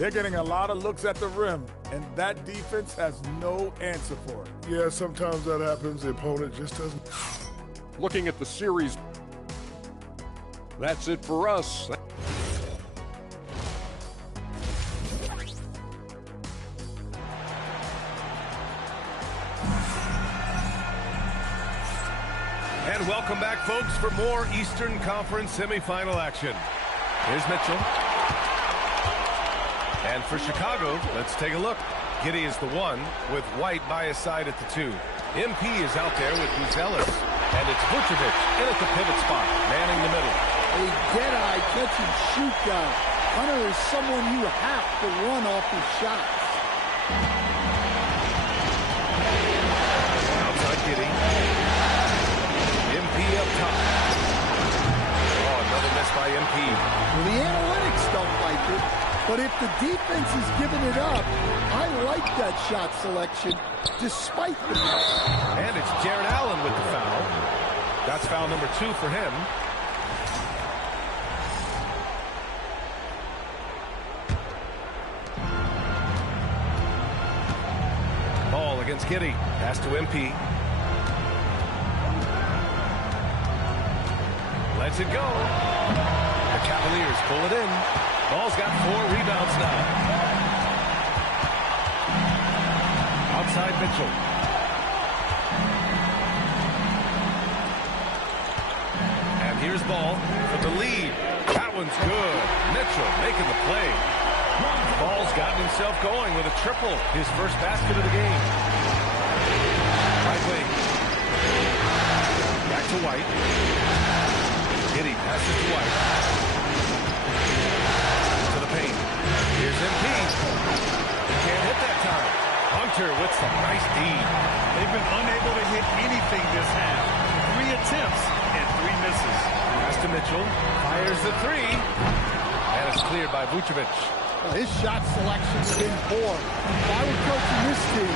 They're getting a lot of looks at the rim, and that defense has no answer for it. Yeah, sometimes that happens. The opponent just doesn't. Looking at the series, that's it for us. And welcome back, folks, for more Eastern Conference semifinal action. Here's Mitchell. And for Chicago, let's take a look. Giddey is the one, with White by his side at the 2. MP is out there with Buzelis. And it's Vucevic in at the pivot spot, manning the middle. A dead-eye catch-and-shoot guy. Hunter is someone you have to run off his shots. Outside Giddey. MP up top. Oh, another miss by MP. Well, the analytics don't like it, but if the defense is giving it up, I like that shot selection, despite the miss. And it's Jarrett Allen with the foul. That's foul number 2 for him. Ball against Giddey. Pass to MP. Lets it go. The Cavaliers pull it in. Ball's got 4 rebounds now. Outside Mitchell. And here's Ball for the lead. That one's good. Mitchell making the play. Ball's gotten himself going with a triple. His first basket of the game. Right wing. Back to White. Giddey passes to White. To the paint. Here's MP. He can't hit that time. Hunter with some nice D. They've been unable to hit anything this half. 3 attempts and 3 misses. Pass to Mitchell. Fires the 3. And it's cleared by Vucevic. Well, his shot selection's been poor. If I were coaching this team,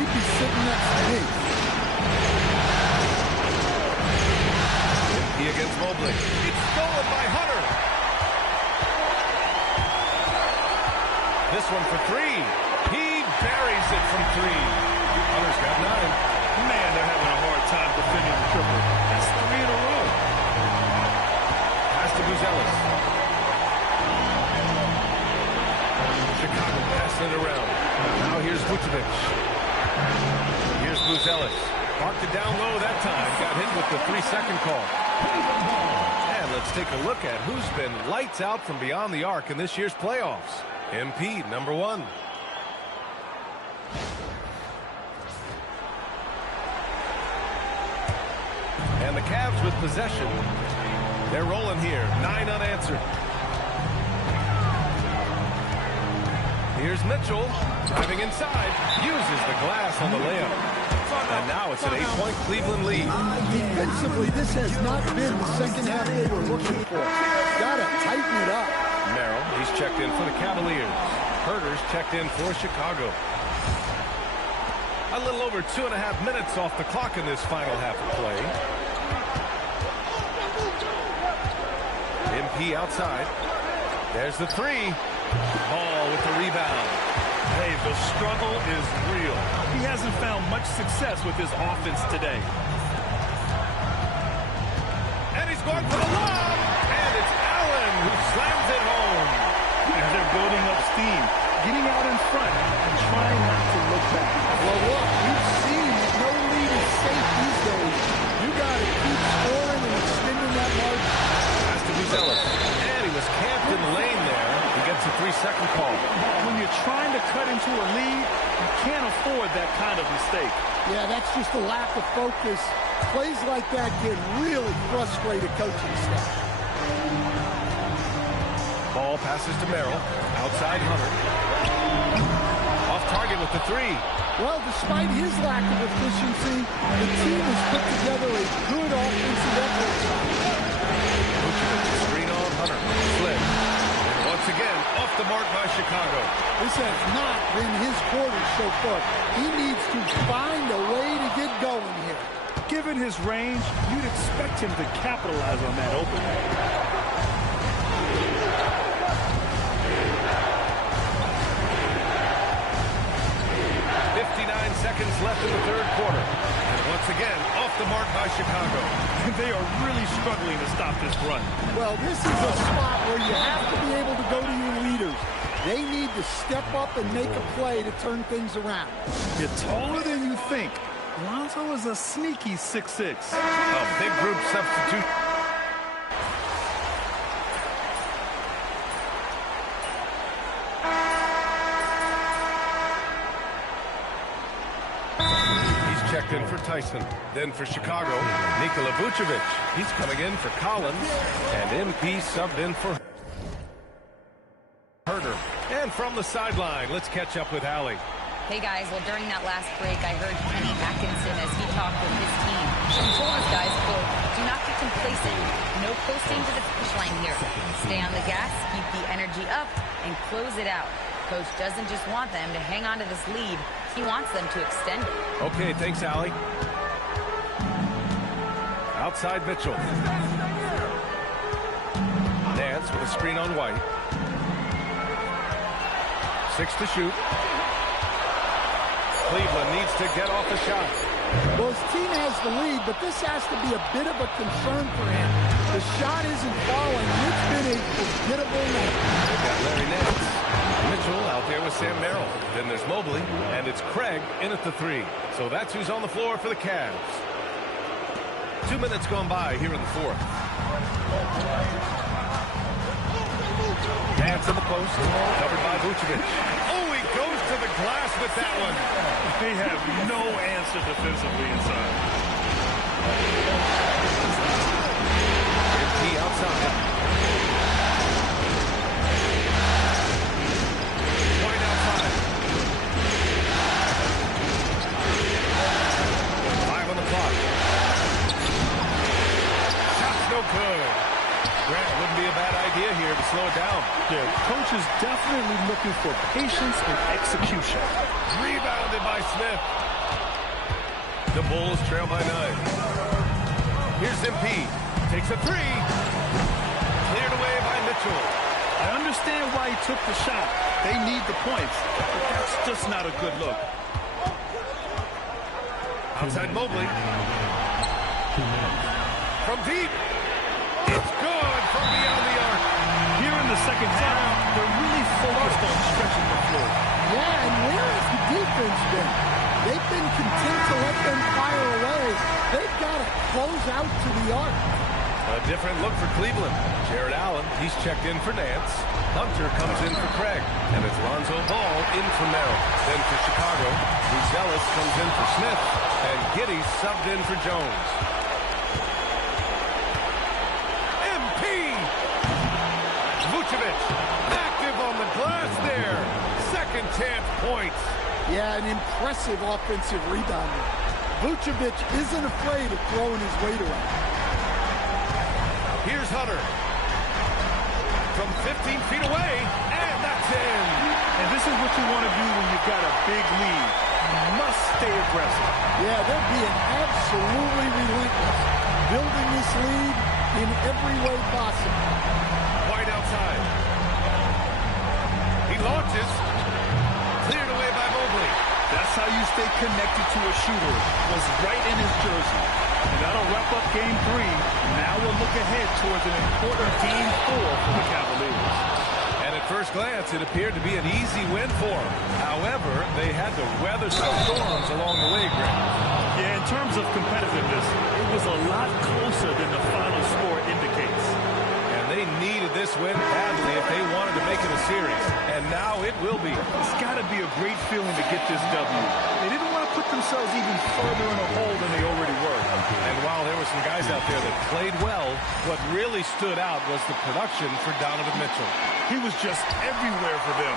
he'd be sitting next to me. MP against Mobley. It's stolen by Hunter. This one for 3. He buries it from 3. Hunter's got 9. Man, they're having a hard time defending the triple. That's 3 in a row. Pass to Buzelis. Chicago passing it around. Now here's Vucevic. Here's Buzelis. Parked it down low that time. Got hit with the 3-second call. And let's take a look at who's been lights out from beyond the arc in this year's playoffs. MP, number 1. And the Cavs with possession. They're rolling here. 9 unanswered. Here's Mitchell, driving inside, uses the glass on the layup. And now it's an 8-point Cleveland lead. Defensively, this has not been the second half they were looking for. Gotta tighten it up. Merrill, he's checked in for the Cavaliers. Herter's checked in for Chicago. A little over 2.5 minutes off the clock in this final half of play. MP outside. There's the 3. Ball with the rebound. Hey, the struggle is real. He hasn't found much success with his offense today. And he's going for the lob. And it's Allen who slams it home. And they're building up steam, getting out in front and trying not to look back. Well, look, we've seen that no lead is safe these days. You got to keep scoring and extending that margin. Pass to Buzelis. And he was camped in the lane there. He gets a 3-second call. When you're trying to cut into a lead, you can't afford that kind of mistake. Yeah, that's just a lack of focus. Plays like that can really frustrate a coaching staff. Ball passes to Merrill. Outside Hunter. Off target with the 3. Well, despite his lack of efficiency, the team has put together a good offensive effort. Vucevic screen on Hunter. Slid. And once again, off the mark by Chicago. This has not been his quarter so far. He needs to find a way to get going here. Given his range, you'd expect him to capitalize on that opening. seconds left in the third quarter. And once again, off the mark by Chicago. They are really struggling to stop this run. Well, this is a spot where you have to be able to go to your leaders. They need to step up and make a play to turn things around. You're taller than you think. Lonzo is a sneaky 6'6". A big group substitute. He's checked in for Tyson. Then for Chicago, Nikola Vucevic. He's coming in for Collins. And MP subbed in for Herder. And from the sideline, let's catch up with Allie. Hey guys, well during that last break I heard Kenny Atkinson as he talked with his team. He told his guys, quote, do not get complacent. No posting to the finish line here. Stay on the gas, keep the energy up, and close it out. Coach doesn't just want them to hang on to this lead. He wants them to extend it. Okay, thanks, Allie. Outside Mitchell. Nance with a screen on White. 6 to shoot. Cleveland needs to get off the shot. Well, his team has the lead, but this has to be a bit of a concern for him. The shot isn't falling, and it's been a forgettable night. They've got Larry Nance. Mitchell out there with Sam Merrill. Then there's Mobley, and it's Craig in at the 3. So that's who's on the floor for the Cavs. 2 minutes gone by here in the fourth. Nance in the post, covered by Vucevic. Oh, he goes to the glass with that one. They have no answer defensively inside. Here's T outside. White outside. 5 on the clock. Shot's no good. Grant, wouldn't be a bad idea here to slow it down. The coach is definitely looking for patience and execution. Rebounded by Smith. The Bulls trail by 9. Here's MP. Takes a 3. Cleared away by Mitchell. I understand why he took the shot. They need the points, but that's just not a good look. Outside Mobley. From deep. It's good from beyond the arc. Here in the second half, they're really focused on stretching the floor. Yeah, and where has the defense been? They've been content to let them fire away. They've got to close out to the arc. A different look for Cleveland. Jared Allen, he's checked in for Nance. Hunter comes in for Craig. And it's Lonzo Ball in for Merrill. Then for Chicago, Ellis comes in for Smith. And Giddey subbed in for Jones. Vucevic, active on the glass there. Second chance points. Yeah, an impressive offensive rebounder. Vucevic isn't afraid of throwing his weight around. Here's Hunter. From 15 feet away, and that's in. And this is what you want to do when you've got a big lead. You must stay aggressive. Yeah, they're being absolutely relentless. Building this lead in every way possible. White outside. He launches. Cleared away by Mobley. That's how you stay connected to a shooter. Was right in his jersey. And that'll wrap up Game 3. Now we'll look ahead towards an important Game 4 for the Cavaliers. And at first glance, it appeared to be an easy win for them. However, they had to weather some storms along the way, Greg. Yeah, in terms of competitiveness, it was a lot closer than the final score indicates. And they needed this win badly if they wanted to make it a series. And now it will be. It's got to be a great feeling to get this W. They didn't want to put themselves even further in a hole than they already were. And while there were some guys out there that played well, what really stood out was the production for Donovan Mitchell. He was just everywhere for them.